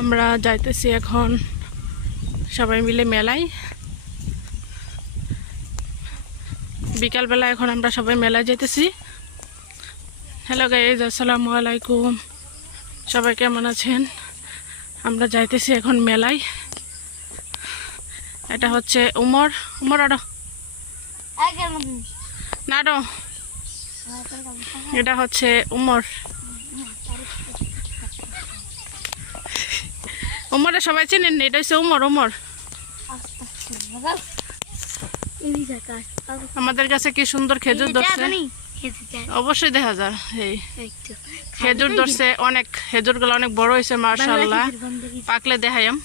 আমরা যাইতেছি এখন সবাই মিলে মেলায়। বিকালবেলা এখন আমরা সবাই মেলায় যাইতেছি। হ্যালো গাইজ, আসসালামু আলাইকুম। সবাই কেমন আছেন? আমরা যাইতেছি এখন মেলায়। এটা হচ্ছে উমর আডো নাডো, এটা হচ্ছে উমরে সবাই চেনেন, এটা হচ্ছে উমর। আমাদের কাছে কি সুন্দর খেজুর ধরছে, অবশ্যই দেখা যায়। এই খেজুর ধরছে, অনেক খেজুর গুলো অনেক বড় হয়েছে মাশাআল্লাহ। পাকলে দেখাইম।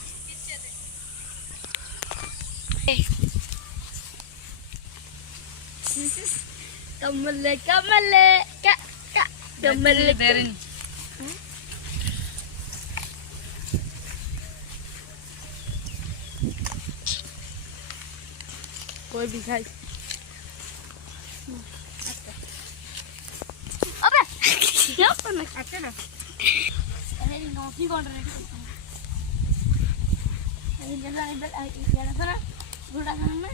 कोई भी खाई अबे क्या करना खाते ना अरे नौकी कौन रहे अरे जल्दी इधर ना घोड़ा खाना में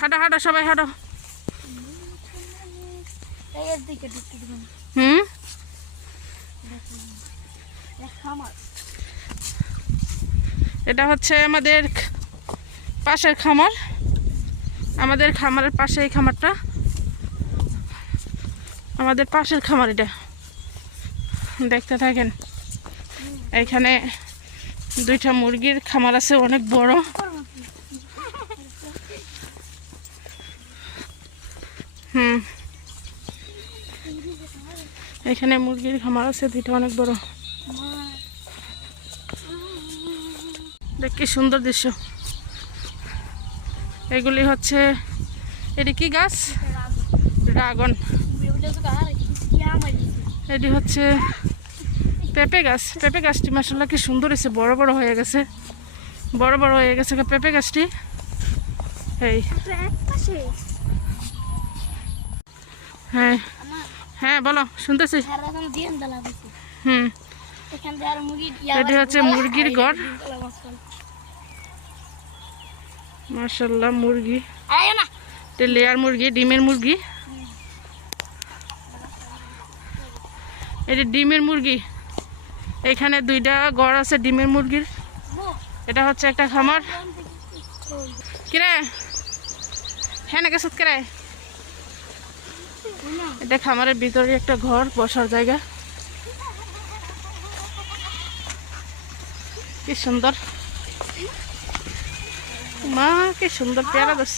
हाडो हाडो सबाई हाडो। এটা হচ্ছে আমাদের পাশের খামার। আমাদের খামারের পাশে এই খামারটা, আমাদের পাশের খামার। এটা দেখতে থাকেন। এখানে দুইটা মুরগির খামার আছে, অনেক বড়। এখানে মুরগির খামার আছে দুইটা, অনেক বড়। দেখ কি সুন্দর দৃশ্য। এগুলি হচ্ছে, এটি কি গাছ? ড্রাগন। এটি হচ্ছে পেঁপে গাছ। পেঁপে গাছটি মাশাআল্লাহ কি সুন্দর হয়েছে, বড় বড় হয়ে গেছে, বড় বড় হয়ে গেছে পেঁপে গাছটি। এই হ্যাঁ হ্যাঁ বলো, শুনতেছি। এটি হচ্ছে মুরগির ঘর মাশাআল্লাহ। মুরগি, লেয়ার মুরগি, ডিমের মুরগি। এটি ডিমের মুরগি। এখানে দুইটা ঘর আছে ডিমের মুরগির। এটা হচ্ছে একটা খামার। কিরে হ্যাঁ না গেছ কিরে? এটা খামারের ভিতরে একটা ঘর, বসার জায়গা। কি সুন্দর মা, কি সুন্দর পেয়ারা দোষ।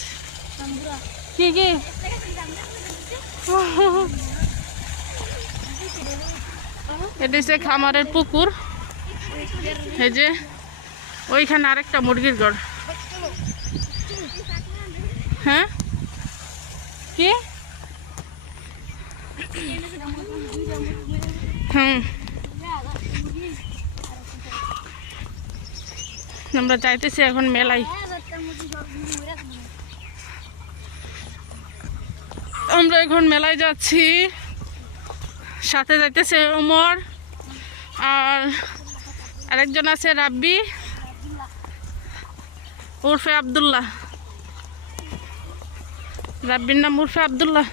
কি কি এটা হচ্ছে খামারের পুকুর। এই যে ওইখানে আরেকটা মুরগির ঘর। হ্যাঁ কি আমরা যাইতেছি এখন মেলায়। আমরা এখন মেলায় যাচ্ছি, সাথে যাইতেছে উমর আর আরেকজন আছে রাব্বি উর্ফে আব্দুল্লাহ। রাব্বির নাম উর্ফে আব্দুল্লাহ।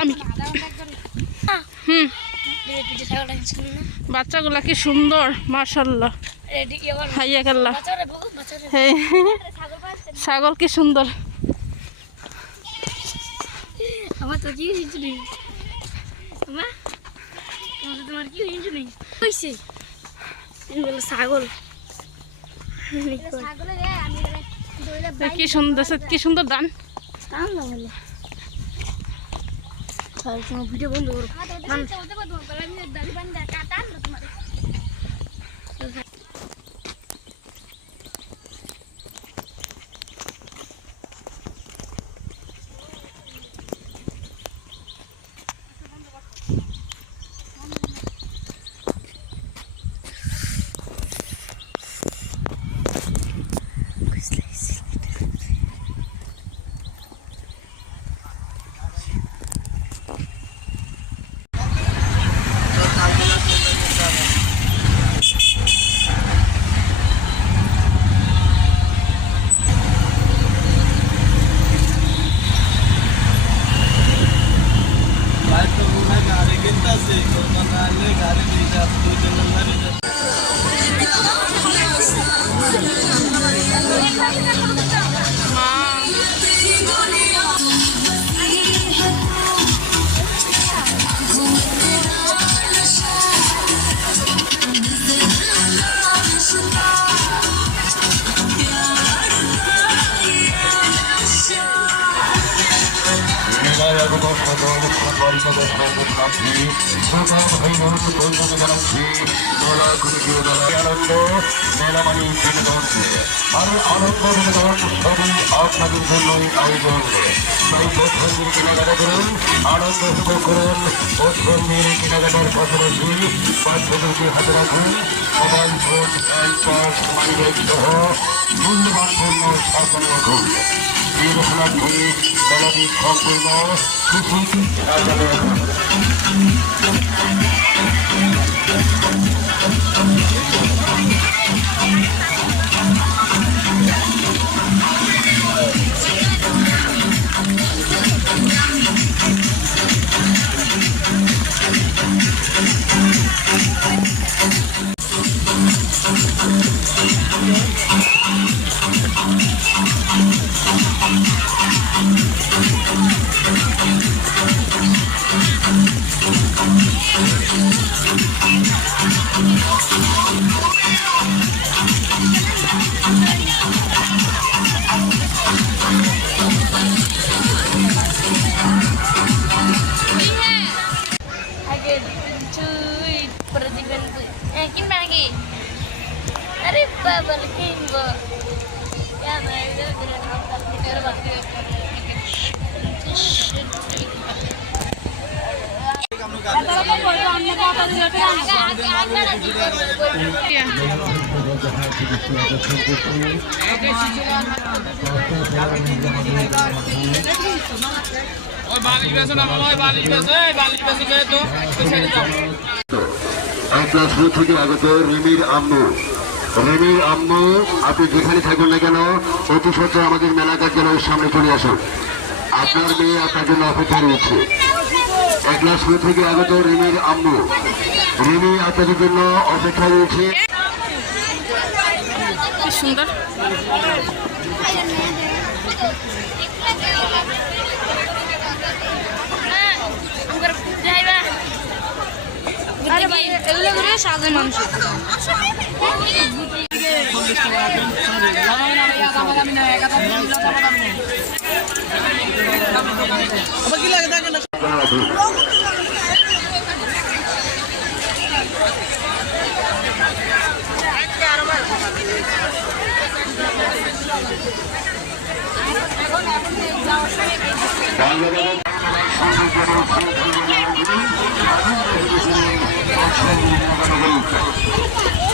আমি বাচ্চাগুলা কি সুন্দর মাশাআল্লাহ। হাইয়া কাল্লা ছাগল কি সুন্দর। আমার তো কি হয়েছে রে তোমার কি হয়েছে? ছাগল কি সুন্দর, কি সুন্দর দান। ভিডিও বন্ধ করো। আগত সকল সম্মানিত সর্বপ্রার্থী প্রধান ভাইবোন বন্ধুকে জানাচ্ছি মেলা কমিটির দ্বারা আনন্দ মেলা মানে বিনোদন আর আনন্দ বিনোদন সবই আপনাদের জন্যই আয়োজন। তাই বছরের কেনাকাটা করুন, আনন্দ উপভোগ করুন। বছরের কেনাকাটার পাশাপাশি বাচ্চাদেরকে হাতে রাখুন mobile phone, hand purse, money bag সহ মূল্যবান পণ্য সাবধানে রাখুন। এই উপলক্ষে মেলাটি সম্পূর্ণ সুখী সাজানো রাখুন। Kin lagi. Aduh, bubble king, bu. Ya, itu একটা শুরু থেকে আগত রিমির আম্মু। রিমির আম্মু, আপনি যেখানে থাকুন না কেন অতি সত্ত্বর আমাদের মেলা কার্যালয়ের সামনে চলে আসুন। আপনার মেয়ে আপনার জন্য অপেক্ষা রয়েছে। একলা শুরু থেকে আগত রিমির আম্মু, রিমি আপনাদের জন্য অপেক্ষা রয়েছে। কি সুন্দর সাধারণ মানুষ বাংলাদেশ